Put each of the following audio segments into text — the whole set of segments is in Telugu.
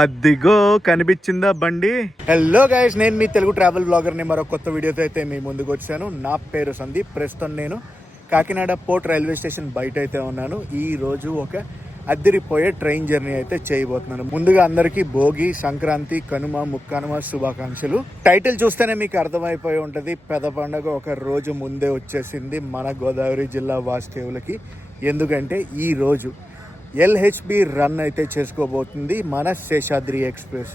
అదిగో కనిపించిందా బండి. హలో గైస్, నేను మీ తెలుగు ట్రావెల్ బ్లాగర్ని మరో కొత్త వీడియోతో అయితే మీ ముందుకు వచ్చాను. నా పేరు సందీప్. ప్రస్తుతం నేను కాకినాడ పోర్ట్ రైల్వే స్టేషన్ బయట అయితే ఉన్నాను. ఈ రోజు ఒక అద్దరిపోయే ట్రైన్ జర్నీ అయితే చేయబోతున్నాను. ముందుగా అందరికీ భోగి, సంక్రాంతి, కనుమ, ముక్కనుమ శుభాకాంక్షలు. టైటిల్ చూస్తేనే మీకు అర్థమైపోయి ఉంటుంది, పెద్ద పండుగ ఒక రోజు ముందే వచ్చేసింది మన గోదావరి జిల్లా వాసుదేవులకి. ఎందుకంటే ఈ రోజు ఎల్హెచ్బి రన్ అయితే చేసుకోబోతుంది మన శేషాద్రి ఎక్స్ప్రెస్.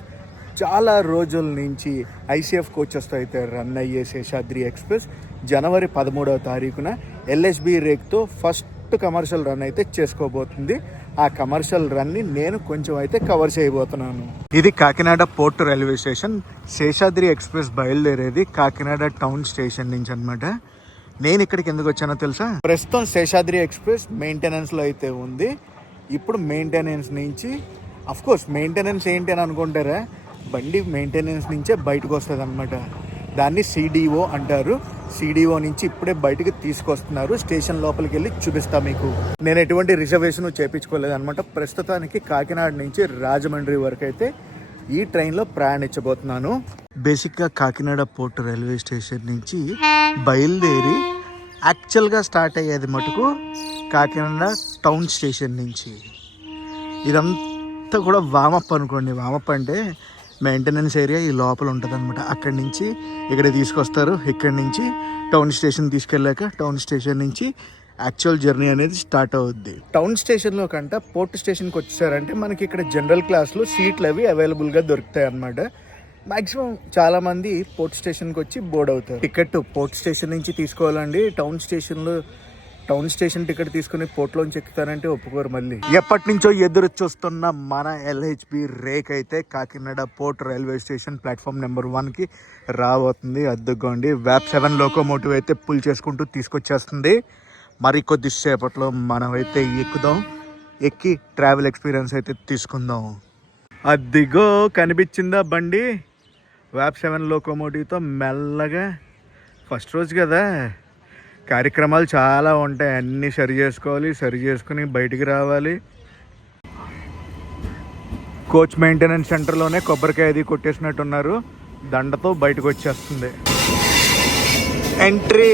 చాలా రోజుల నుంచి ఐసీఎఫ్ కోచెస్తో అయితే రన్ అయ్యే శేషాద్రి ఎక్స్ప్రెస్ జనవరి 13వ తారీఖున ఎల్హెచ్బి రేక్తో ఫస్ట్ కమర్షియల్ రన్ అయితే చేసుకోబోతుంది. ఆ కమర్షియల్ రన్ని నేను కొంచెం అయితే కవర్ చేయబోతున్నాను. ఇది Kakinada port railway station. Seshadri express బయలుదేరేది కాకినాడ టౌన్ స్టేషన్ నుంచి అనమాట. నేను ఇక్కడికి ఎందుకు వచ్చానో తెలుసా? ప్రస్తుతం శేషాద్రి ఎక్స్ప్రెస్ మెయింటెనెన్స్లో అయితే ఉంది. ఇప్పుడు మెయింటెనెన్స్ నుంచి, అఫ్కోర్స్ మెయింటెనెన్స్ ఏంటి అని అనుకుంటారా, బండి మెయింటెనెన్స్ నుంచే బయటకు వస్తుంది అనమాట. దాన్ని సిడిఓ అంటారు. సిడిఓ నుంచి ఇప్పుడే బయటకు తీసుకొస్తున్నారు. స్టేషన్ లోపలికి వెళ్ళి చూపిస్తా మీకు. నేను ఎటువంటి రిజర్వేషన్ చేయించుకోలేదు అనమాట. ప్రస్తుతానికి కాకినాడ నుంచి రాజమండ్రి వరకు అయితే ఈ ట్రైన్లో ప్రయాణించబోతున్నాను. బేసిక్గా కాకినాడ పోర్ట్ రైల్వే స్టేషన్ నుంచి బయలుదేరి యాక్చువల్గా స్టార్ట్ అయ్యేది మటుకు కాకినాడ టౌన్ స్టేషన్ నుంచి. ఇదంతా కూడా వామప్ అనుకోండి. వామప్ అంటే మెయింటెనెన్స్ ఏరియా ఈ లోపల ఉంటుంది అనమాట. అక్కడి నుంచి ఇక్కడ తీసుకొస్తారు. ఇక్కడి నుంచి టౌన్ స్టేషన్ తీసుకెళ్ళాక టౌన్ స్టేషన్ నుంచి యాక్చువల్ జర్నీ అనేది స్టార్ట్ అవుద్ది. టౌన్ స్టేషన్లో కంట పోర్ట్ స్టేషన్కి వచ్చేసారంటే మనకి ఇక్కడ జనరల్ క్లాస్లో సీట్లు అవి అవైలబుల్గా దొరుకుతాయి అన్నమాట. మ్యాక్సిమం చాలామంది పోర్ట్ స్టేషన్కి వచ్చి బోర్డ్ అవుతారు. టికెట్ పోర్ట్ స్టేషన్ నుంచి తీసుకోవాలండి. టౌన్ స్టేషన్ టికెట్ తీసుకుని పోర్ట్లోంచి ఎక్కుతారంటే ఒప్పుకోరు. మళ్ళీ ఎప్పటి నుంచో ఎదురు చూస్తున్న మన ఎల్హెచ్బి రేక్ అయితే Kakinada port railway station platform number 1కి రాబోతుంది. అద్దుకోండి, వ్యాప్ 7 లోకోమోటివ్ అయితే పుల్ చేసుకుంటూ తీసుకొచ్చేస్తుంది. మరి కొద్దిసేపట్లో మనం అయితే ఎక్కుదాం. ఎక్కి ట్రావెల్ ఎక్స్పీరియన్స్ అయితే తీసుకుందాం. అదిగో కనిపించిందా బండి. వ్యాప్ 7 లోకోమోటివ్తో మెల్లగా, ఫస్ట్ రోజు కదా, కార్యక్రమాలు చాలా ఉంటాయి. అన్నీ సరి చేసుకోవాలి. సరి చేసుకుని బయటికి రావాలి. కోచ్ మెయింటెనెన్స్ సెంటర్లోనే కొబ్బరికాయ అది కొట్టేసినట్టున్నారు. దండతో బయటకు వచ్చేస్తుంది. ఎంట్రీ.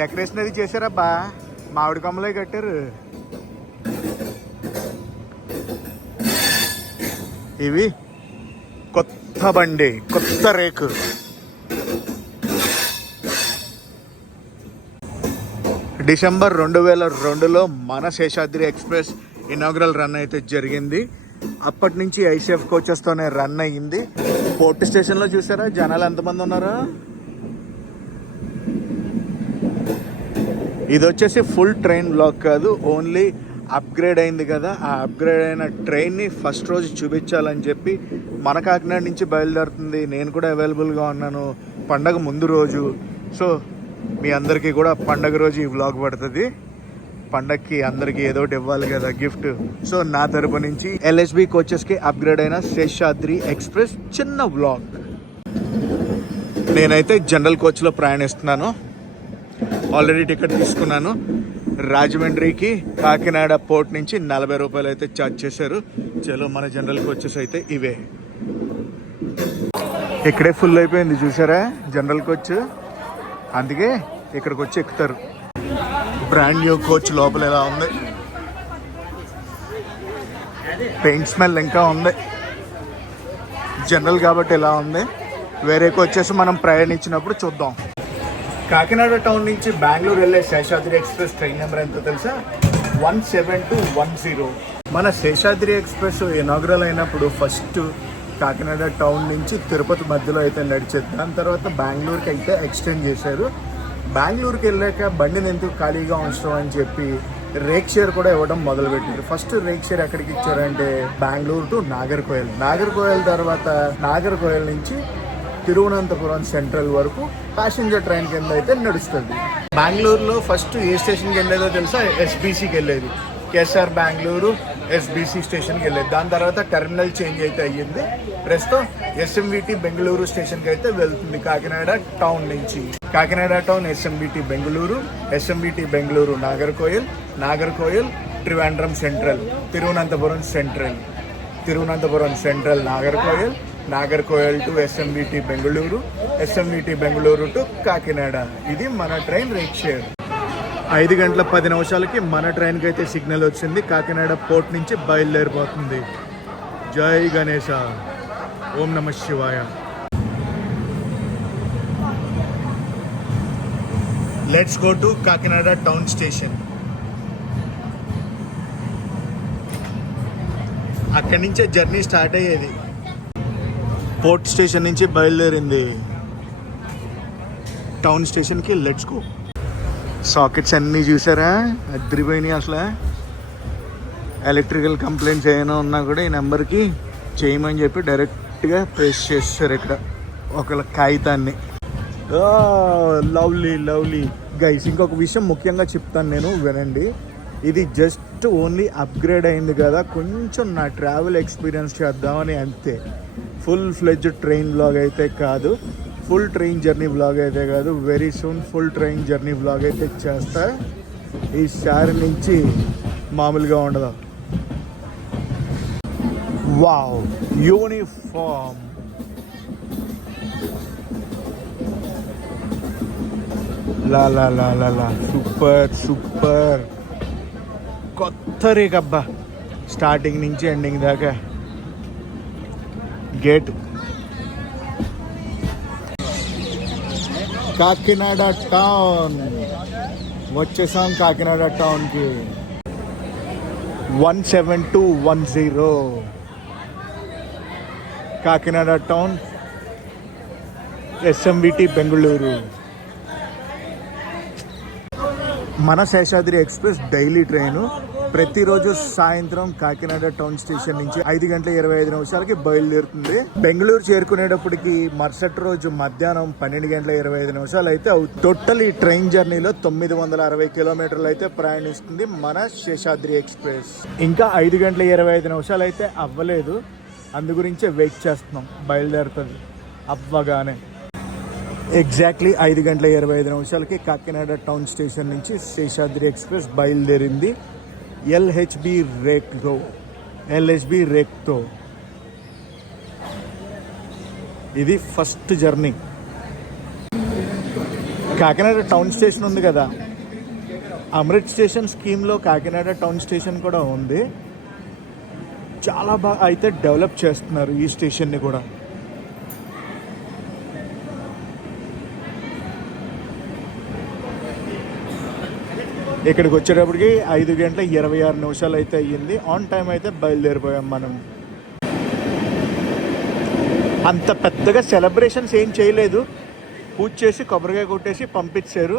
డెకరేషన్ అది చేశారబ్బా, మామిడి కొమ్మలే కట్టారు. ఇవి కొత్త బండి, కొత్త రేకు. డిసెంబర్ 2002లో మన శేషాద్రి ఎక్స్ప్రెస్ ఇనాగ్రల్ రన్ అయితే జరిగింది. అప్పటి నుంచి ఐసీఎఫ్ కోచెస్తోనే రన్ అయ్యింది. పోర్ట్ స్టేషన్లో చూసారా జనాలు ఎంతమంది ఉన్నారో. ఇది వచ్చేసి ఫుల్ ట్రైన్ బ్లాక్ కాదు, ఓన్లీ అప్గ్రేడ్ అయింది కదా. ఆ అప్గ్రేడ్ అయిన ట్రైన్ని ఫస్ట్ రోజు చూపించాలని చెప్పి మన కాకినాడ నుంచి బయలుదేరుతుంది. నేను కూడా అవైలబుల్గా ఉన్నాను పండగ ముందు రోజు. సో మీ అందరికీ కూడా పండగ రోజు ఈ వ్లాగ్ పడుతుంది. పండగకి అందరికీ ఏదో ఒకటి ఇవ్వాలి కదా, గిఫ్ట్. సో నా తరపు నుంచి ఎల్హెచ్బి కోచెస్కి అప్గ్రేడ్ అయిన శేషాద్రి ఎక్స్ప్రెస్ చిన్న వ్లాగ్. నేనైతే జనరల్ కోచ్లో ప్రయాణిస్తున్నాను. ఆల్రెడీ టికెట్ తీసుకున్నాను. రాజమండ్రికి కాకినాడ పోర్ట్ నుంచి 40 రూపాయలు అయితే ఛార్జ్ చేశారు. చలో మన జనరల్ కోచెస్ అయితే ఇవే. ఇక్కడే ఫుల్ అయిపోయింది చూసారా జనరల్ కోచ్. అందుకే ఇక్కడికి వచ్చి ఎక్కుతారు. బ్రాండ్ న్యూ కోచ్ లోపల ఎలా ఉంది. పెయింట్ స్మెల్ ఇంకా ఉంది. జనరల్ కాబట్టి ఎలా ఉంది. వేరే కోచెస్ మనం ప్రయాణించినప్పుడు చూద్దాం. కాకినాడ టౌన్ నుంచి బెంగళూరు వెళ్ళే శేషాద్రి ఎక్స్ప్రెస్ ట్రైన్ నెంబర్ ఎంతో తెలుసా? 17210. మన శేషాద్రి ఎక్స్ప్రెస్ ఇనాగ్రల్ అయినప్పుడు ఫస్ట్ కాకినాడ టౌన్ నుంచి తిరుపతి మధ్యలో అయితే నడిచేది. దాని తర్వాత బెంగళూరుకి అయితే ఎక్స్టెండ్ చేశారు. బెంగళూరుకి వెళ్ళాక బండిని ఎందుకు ఖాళీగా ఉంచడం అని చెప్పి రేక్ షేర్ కూడా ఇవ్వడం మొదలుపెట్టారు. ఫస్ట్ రేక్ షేర్ ఎక్కడికి ఇచ్చారంటే బెంగళూరు టు నాగర్కోయిల్. నాగర్కోయిల్ తర్వాత నాగర్కోయిల్ నుంచి తిరువనంతపురం సెంట్రల్ వరకు ప్యాసింజర్ ట్రైన్ కింద అయితే నడుస్తుంది. బెంగళూరులో ఫస్ట్ ఏ స్టేషన్కి వెళ్ళేదో తెలుసా? ఎస్బీసీకి వెళ్ళేది. కేఎస్ఆర్ బెంగళూరు ఎస్బీసీ స్టేషన్కి వెళ్ళేది. దాని తర్వాత టెర్మినల్ చేంజ్ అయితే అయ్యింది. ప్రస్తుతం ఎస్ఎంబిటి బెంగళూరు స్టేషన్కి అయితే వెళ్తుంది కాకినాడ టౌన్ నుంచి. Kakinada town SMBT Bengaluru, SMBT Bengaluru Nagercoil, Nagercoil Trivandrum central, Thiruvananthapuram central, Thiruvananthapuram central Nagercoil, Nagercoil to SMBT Bengaluru, SMBT Bengaluru to Kakinada. ఇది మన ట్రైన్ రేట్ షేర్. 5:10 మన ట్రైన్కి అయితే సిగ్నల్ వచ్చింది. కాకినాడ పోర్ట్ నుంచి బయలుదేరిపోతుంది. జై గణేశ, ఓం నమ శివాయ. Let's go to Kakinada town station. అక్కడి నుంచే జర్నీ స్టార్ట్ అయ్యేది. పోర్ట్ స్టేషన్ నుంచి బయలుదేరింది టౌన్ స్టేషన్కి. Let's go. సాకెట్స్ అన్నీ చూసారా, అదిరిపోయినాయి అసలు. ఎలక్ట్రికల్ కంప్లైంట్స్ ఏమైనా ఉన్నా కూడా ఈ నెంబర్కి చేయమని చెప్పి డైరెక్ట్గా ప్రెస్ చేస్తారు ఇక్కడ ఒక కాగితాన్ని. Lovely lovely guys. ఇంకొక విషయం ముఖ్యంగా చెప్తాను నేను, వినండి. ఇది జస్ట్ ఓన్లీ అప్గ్రేడ్ అయింది కదా, కొంచెం నా ట్రావెల్ ఎక్స్పీరియన్స్ చేద్దామని అంతే. ఫుల్ ఫ్లెడ్జ్డ్ ట్రైన్ బ్లాగ్ అయితే కాదు, ఫుల్ ట్రైన్ జర్నీ బ్లాగ్ అయితే కాదు. Very soon full train journey blog అయితే చేస్తా. ఈసారి నుంచి మామూలుగా ఉండదు. Wow, uniform. లా లా లా లా లా, సూపర్ సూపర్. కొత్త రేకబ్బా, స్టార్టింగ్ నుంచి ఎండింగ్ దాకా. గేట్ కాకినాడ టౌన్ వచ్చేసాం. కాకినాడ టౌన్కి 17210 కాకినాడ టౌన్ ఎస్ఎంబిటి బెంగళూరు. మన శేషాద్రి ఎక్స్ప్రెస్ డైలీ ట్రైను ప్రతిరోజు సాయంత్రం కాకినాడ టౌన్ స్టేషన్ నుంచి 5:25 బయలుదేరుతుంది. బెంగళూరు చేరుకునేటప్పటికి మరుసటి రోజు మధ్యాహ్నం 12:25 అయితే అవుతుంది. టోటల్ ఈ ట్రైన్ జర్నీలో 960 కిలోమీటర్లు అయితే ప్రయాణిస్తుంది మన శేషాద్రి ఎక్స్ప్రెస్. ఇంకా 5:25 అయితే అవ్వలేదు, అందు గురించే వెయిట్ చేస్తున్నాం. బయలుదేరుతుంది అవ్వగానే. ఎగ్జాక్ట్లీ 5:25 కాకినాడ టౌన్ స్టేషన్ నుంచి శేషాద్రి ఎక్స్ప్రెస్ బయలుదేరింది. ఎల్హెచ్బి రేక్తో ఇది first journey. Kakinada town station ఉంది కదా, అమృత్ స్టేషన్ స్కీమ్లో కాకినాడ టౌన్ స్టేషన్ కూడా ఉంది. చాలా బాగా అయితే డెవలప్ చేస్తున్నారు ఈ స్టేషన్ని కూడా. ఇక్కడికి వచ్చేటప్పటికి 5:26 అయితే అయ్యింది. ఆన్ టైం అయితే బయలుదేరిపోయాం మనం. అంత పెద్దగా సెలబ్రేషన్స్ ఏం చేయలేదు, పూజ చేసి కొబ్బరికాయ కొట్టేసి పంపించారు.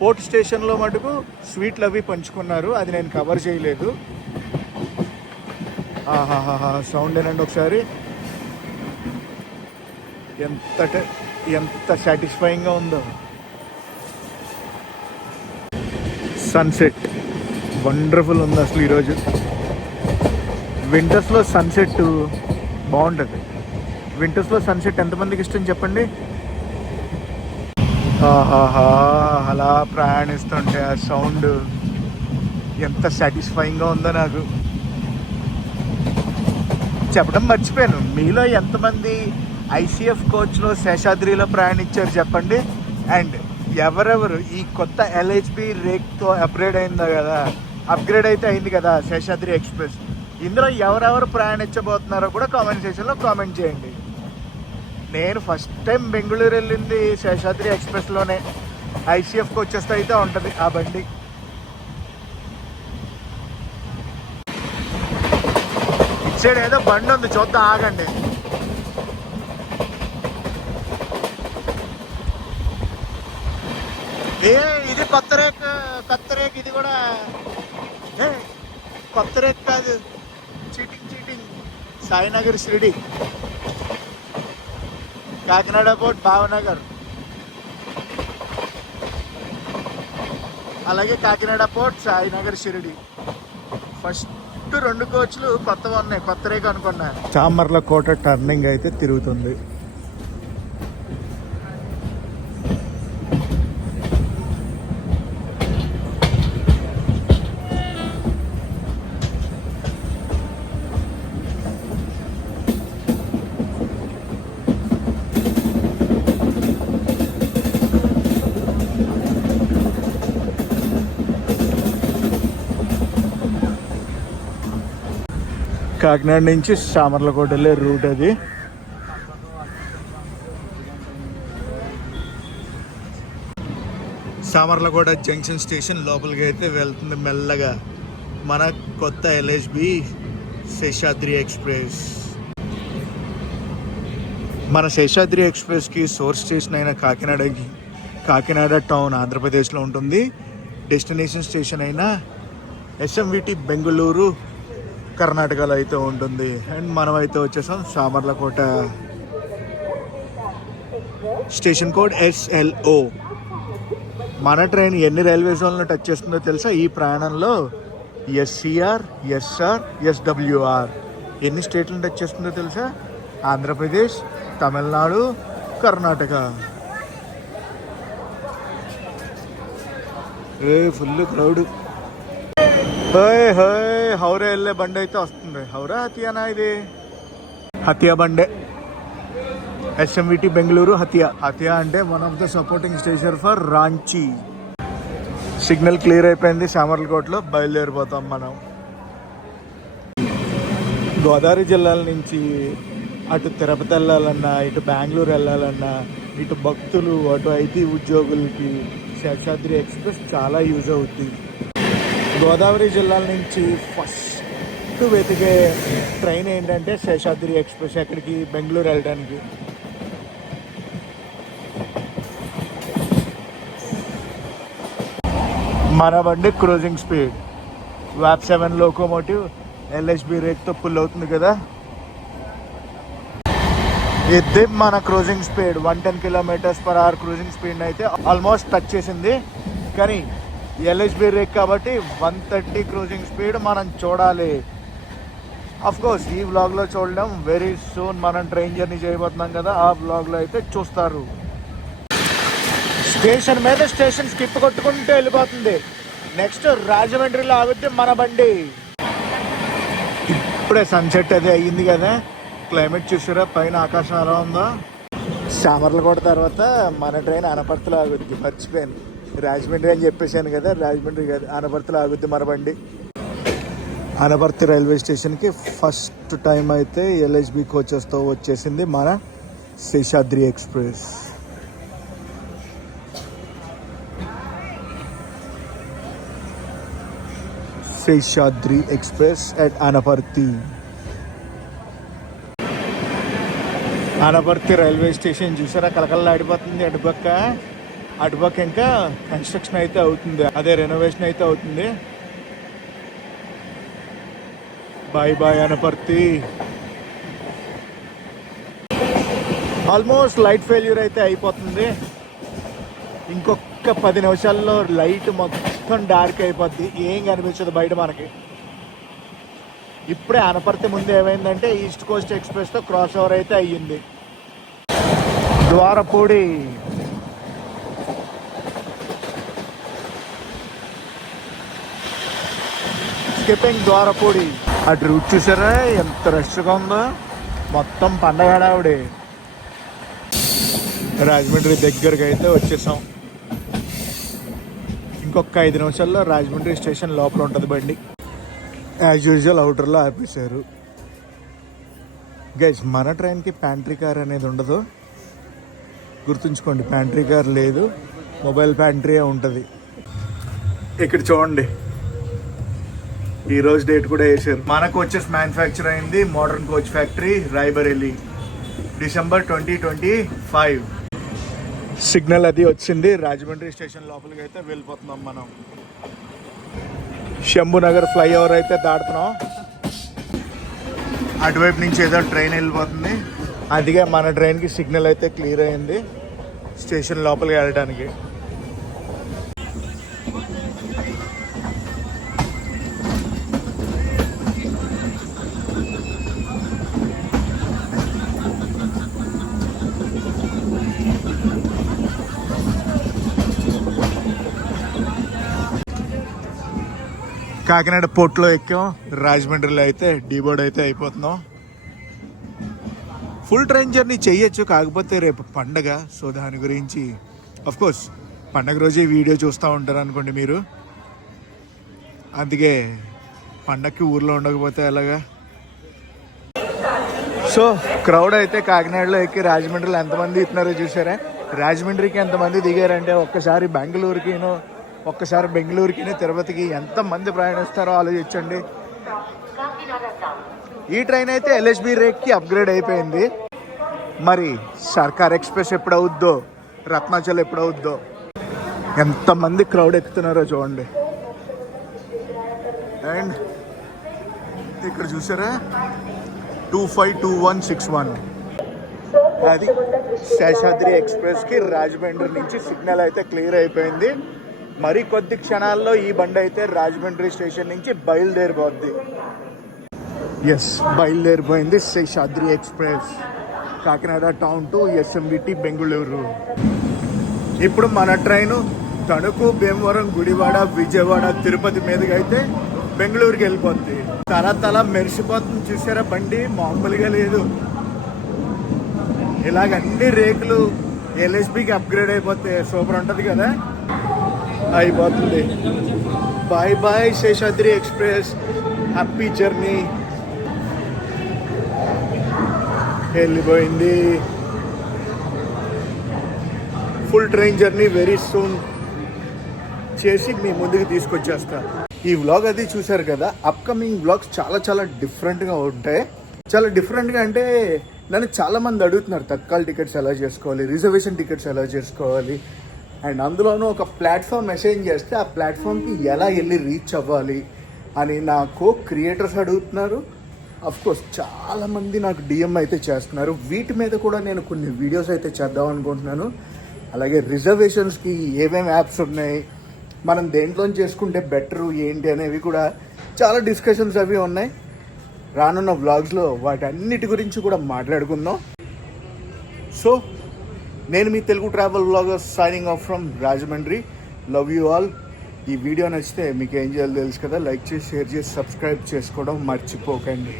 పోర్ట్ స్టేషన్లో మటుకు స్వీట్లు అవి పంచుకున్నారు, అది నేను కవర్ చేయలేదు. సౌండ్ ఏనండి ఒకసారి, ఎంత సాటిస్ఫైయింగ్గా ఉందో. సన్సెట్ వండర్ఫుల్ ఉంది అసలు ఈరోజు. వింటర్స్లో సన్సెట్ బాగుంటుంది. వింటర్స్లో సన్సెట్ ఎంతమందికి ఇష్టం చెప్పండి. అలా ప్రయాణిస్తుంటే ఆ సౌండ్ ఎంత సాటిస్ఫైయింగ్గా ఉందో నాకు చెప్పడం మర్చిపోయాను. మీలో ఎంతమంది ఐసీఎఫ్ కోచ్లో శేషాద్రిలో ప్రయాణించారు చెప్పండి. అండ్ ఎవరెవరు ఈ కొత్త ఎల్హెచ్బి రేక్తో అప్గ్రేడ్ అయితే అయింది కదా శేషాద్రి ఎక్స్ప్రెస్, ఇందులో ఎవరెవరు ప్రయాణించబోతున్నారో కూడా కామెంట్ సెక్షన్లో కామెంట్ చేయండి. నేను ఫస్ట్ టైం బెంగళూరు వెళ్ళింది శేషాద్రి ఎక్స్ప్రెస్లోనే. ఐసీఎఫ్ కోచెస్తో అయితే ఉంటుంది ఆ బండి. ఇటు సైడ్ ఏదో బండి ఉంది, చూద్దాం ఆగండి. ఇది కొత్త రేక్ ఇది కూడా కొత్త రేక్ కాదు, చీటింగ్. సాయినగర్ షిరిడి, కాకినాడ పోర్ట్ భావనగర్, అలాగే కాకినాడ పోర్ట్ సాయినగర్ షిరిడి. ఫస్ట్ 2 కోచ్లు కొత్తగా ఉన్నాయి, కొత్త రేఖ అనుకున్నా. చామర్లకోట టర్నింగ్ అయితే తిరుగుతుంది. కాకినాడ నుంచి సామర్లకోట వెళ్ళే రూట్ అది. సామర్లకోట జంక్షన్ స్టేషన్ లోపలికి అయితే వెళ్తుంది మెల్లగా మన కొత్త ఎల్హెచ్బి శేషాద్రి ఎక్స్ప్రెస్. మన శేషాద్రి ఎక్స్ప్రెస్కి సోర్స్ స్టేషన్ అయిన కాకినాడ టౌన్ ఆంధ్రప్రదేశ్లో ఉంటుంది. డెస్టినేషన్ స్టేషన్ అయిన ఎస్ఎంవిటి బెంగళూరు కర్ణాటకలో అయితే ఉంటుంది. అండ్ మనం అయితే వచ్చేసాం సామర్లకోట. Station code SLO. మన ట్రైన్ ఎన్ని రైల్వే జోన్లు టచ్ చేస్తుందో తెలుసా? ఈ ప్రయాణంలో SCR, SR, SWR ఎన్ని స్టేట్లను టచ్ చేస్తుందో తెలుసా? ఆంధ్రప్రదేశ్, తమిళనాడు, కర్ణాటక. Full crowd. హౌరా వెళ్ళే బండి అయితే వస్తుంది. హౌరా హతియానా? ఇది హతియా బండే. ఎస్ఎంవిటి బెంగళూరు హతియా అంటే one of the supporting station for Ranchi. Signal clear అయిపోయింది సామర్లకోటలో, బయలుదేరిపోతాం మనం. గోదావరి జిల్లాల నుంచి అటు తిరుపతి వెళ్ళాలన్నా, ఇటు బెంగళూరు వెళ్ళాలన్నా, ఇటు భక్తులు, అటు ఐటీ ఉద్యోగులకి శేషాద్రి ఎక్స్ప్రెస్ చాలా యూజ్ అవుతుంది. గోదావరి జిల్లాల నుంచి ఫస్ట్ వెతికే ట్రైన్ ఏంటంటే శేషాద్రి ఎక్స్ప్రెస్. ఎక్కడికి? బెంగళూరు వెళ్ళడానికి. మన బండి cruising speed WAP 7 locomotive LHB రేక్తో పుల్ అవుతుంది కదా. ఇది మన cruising speed 110 km/h cruising speed అయితే ఆల్మోస్ట్ టచ్ చేసింది. కానీ LHB రేక్ కాబట్టి 130 క్రూజింగ్ స్పీడ్ మనం చూడాలి. కోర్స్ ఈ వ్లాగ్లో చూడడం వెరీ సూన్. మనం ట్రైన్ జర్నీ చేయబోతున్నాం కదా, ఆ వ్లాగ్లో అయితే చూస్తారు. స్టేషన్ మీద స్టేషన్ స్కిప్ కొట్టుకుంటూ వెళ్ళిపోతుంది. నెక్స్ట్ రాజమండ్రిలో ఆగుద్ది మన బండి. ఇప్పుడే సన్సెట్ అది అయ్యింది కదా. క్లైమేట్ చూసారా? పైన ఆకాశం ఎలా ఉందో. సామర్లకోట తర్వాత మన ట్రైన్ అనపర్తిలో ఆగుద్ది. మర్చిపోయాను, రాజమండ్రి అని చెప్పేశాను కదా. రాజమండ్రి కాదు, అనపర్తిలో ఆగుద్ది మన బండి. అనపర్తి రైల్వే స్టేషన్కి ఫస్ట్ టైం అయితే LHB కోచెస్తో వచ్చేసింది మన Seshadri express. Seshadri express at Anaparthi. Anaparthi railway station చూసారా? కలకల్లాడిపోతుంది. అటుపక్క ఇంకా కన్స్ట్రక్షన్ అయితే అవుతుంది, అదే రెనోవేషన్ అయితే అవుతుంది. Bye bye Anaparthi. Almost light failure అయితే అయిపోతుంది. ఇంకొక 10 నిమిషాల్లో లైట్ మొత్తం డార్క్ అయిపోద్ది, ఏం కనిపించదు బయట మనకి. ఇప్పుడే అనపర్తి ముందు ఏమైందంటే ఈస్ట్ కోస్ట్ ఎక్స్ప్రెస్తో క్రాస్ ఓవర్ అయితే అయ్యింది. ద్వారపూడి. స్కిప్పింగ్ ద్వారపూడి. అటు రూట్ చూసారా ఎంత రష్గా ఉందో, మొత్తం పండగ హడావుడి. రాజమండ్రి దగ్గరికి అయితే వచ్చేసాం. ఇంకొక 5 నిమిషాల్లో రాజమండ్రి స్టేషన్ లోపల ఉంటుంది బండి. యాజ్ యూజువల్ అవుటర్లో ఆపేశారు. గైస్, మన ట్రైన్కి ప్యాంట్రీ కార్ అనేది ఉండదు, గుర్తుంచుకోండి. ప్యాంట్రీ కార్ లేదు, మొబైల్ ప్యాంట్రీ ఉంటుంది. ఇక్కడ చూడండి, ఈరోజు డేట్ కూడా వేసారు. మన కోచెస్ మ్యానుఫ్యాక్చర్ అయింది modern coach factory Rae Bareli, December 2025. Signal అది వచ్చింది. రాజమండ్రి స్టేషన్ లోపలికి అయితే వెళ్ళిపోతున్నాం మనం. శంభునగర్ ఫ్లైఓవర్ అయితే దాటుతున్నాం. అటువైపు నుంచి ఏదో ట్రైన్ వెళ్ళిపోతుంది. అందుకే మన ట్రైన్కి సిగ్నల్ అయితే క్లియర్ అయింది స్టేషన్ లోపలికి వెళ్ళడానికి. కాకినాడ పోర్ట్లో ఎక్కాం, రాజమండ్రిలో అయితే డీబోర్డ్ అయితే అయిపోతున్నాం. ఫుల్ ట్రైన్ జర్నీ చెయ్యొచ్చు, కాకపోతే రేపు పండగ. సో దాని గురించి కోర్స్ పండగ రోజే వీడియో చూస్తూ ఉంటారు అనుకోండి మీరు. అందుకే పండగకి ఊర్లో ఉండకపోతే ఎలాగా. సో క్రౌడ్ అయితే కాకినాడలో ఎక్కి రాజమండ్రిలో ఎంతమంది ఇస్తున్నారో చూసారా. రాజమండ్రికి ఎంతమంది దిగారంటే ఒక్కసారి బెంగళూరుకి తిరుపతికి ఎంతమంది ప్రయాణిస్తారో ఆలోచించండి. ఈ ట్రైన్ అయితే ఎల్ఎస్బి రేట్కి అప్గ్రేడ్ అయిపోయింది. మరి సర్కార్ ఎక్స్ప్రెస్ ఎప్పుడవుద్దో, రత్నాచల్ ఎప్పుడవుద్దో. ఎంతమంది క్రౌడ్ ఎక్కుతున్నారో చూడండి. అండ్ ఇక్కడ చూసారా 252161 అది శేషాద్రి ఎక్స్ప్రెస్కి రాజమండ్రి నుంచి సిగ్నల్ అయితే క్లియర్ అయిపోయింది. మరి కొద్ది క్షణాల్లో ఈ బండి అయితే రాజమండ్రి స్టేషన్ నుంచి బయలుదేరిపోద్ది. బయలుదేరిపోయింది Seshadri express Kakinada town to SMBT Bengaluru. ఇప్పుడు మన ట్రైను తణుకు, భీమవరం, గుడివాడ, విజయవాడ, తిరుపతి మీదుగా అయితే బెంగళూరుకి వెళ్ళిపోద్ది. తల మెరిసిపోతుంది చూసారా, బండి మామూలుగా లేదు. ఇలాగ అన్ని రేకులు ఎల్ఎస్బికి అప్గ్రేడ్ అయిపోతే సూపర్ ఉంటుంది కదా. అయిపోతుంది. Bye bye Seshadri express, happy journey. వెళ్ళిపోయింది. Full train journey very soon చేసి మీ ముందుకు తీసుకొచ్చేస్తా. ఈ వ్లాగ్ అది చూసారు కదా. అప్కమింగ్ వ్లాగ్స్ చాలా డిఫరెంట్గా ఉంటాయి. చాలా డిఫరెంట్గా అంటే నన్ను చాలామంది అడుగుతున్నారు తత్కాల్ టికెట్స్ ఎలా చేసుకోవాలి, రిజర్వేషన్ టికెట్స్ ఎలా చేసుకోవాలి. అండ్ అందులోనూ ఒక ప్లాట్ఫామ్ మెసేజ్ చేస్తే ఆ ప్లాట్ఫామ్కి ఎలా వెళ్ళి రీచ్ అవ్వాలి అని నాకు క్రియేటర్స్ అడుగుతున్నారు. అఫ్కోర్స్ చాలామంది నాకు డిఎం అయితే చేస్తున్నారు. వీటి మీద కూడా నేను కొన్ని వీడియోస్ అయితే చేద్దాం అనుకుంటున్నాను. అలాగే రిజర్వేషన్స్కి ఏమేమి యాప్స్ ఉన్నాయి, మనం దేంట్లో చేసుకుంటే బెటరు ఏంటి అనేవి కూడా చాలా డిస్కషన్స్ అవి ఉన్నాయి. రానున్న వ్లాగ్స్లో వాటన్నిటి గురించి కూడా మాట్లాడుకుందాం. సో నేను మీ Telugu travel vlogger signing off from Rajahmundry. Love you all. ఈ వీడియో నచ్చితే మీకు ఏం చేయాలో తెలుసు కదా. లైక్ చేసి, షేర్ చేసి, సబ్స్క్రైబ్ చేసుకోవడం మర్చిపోకండి.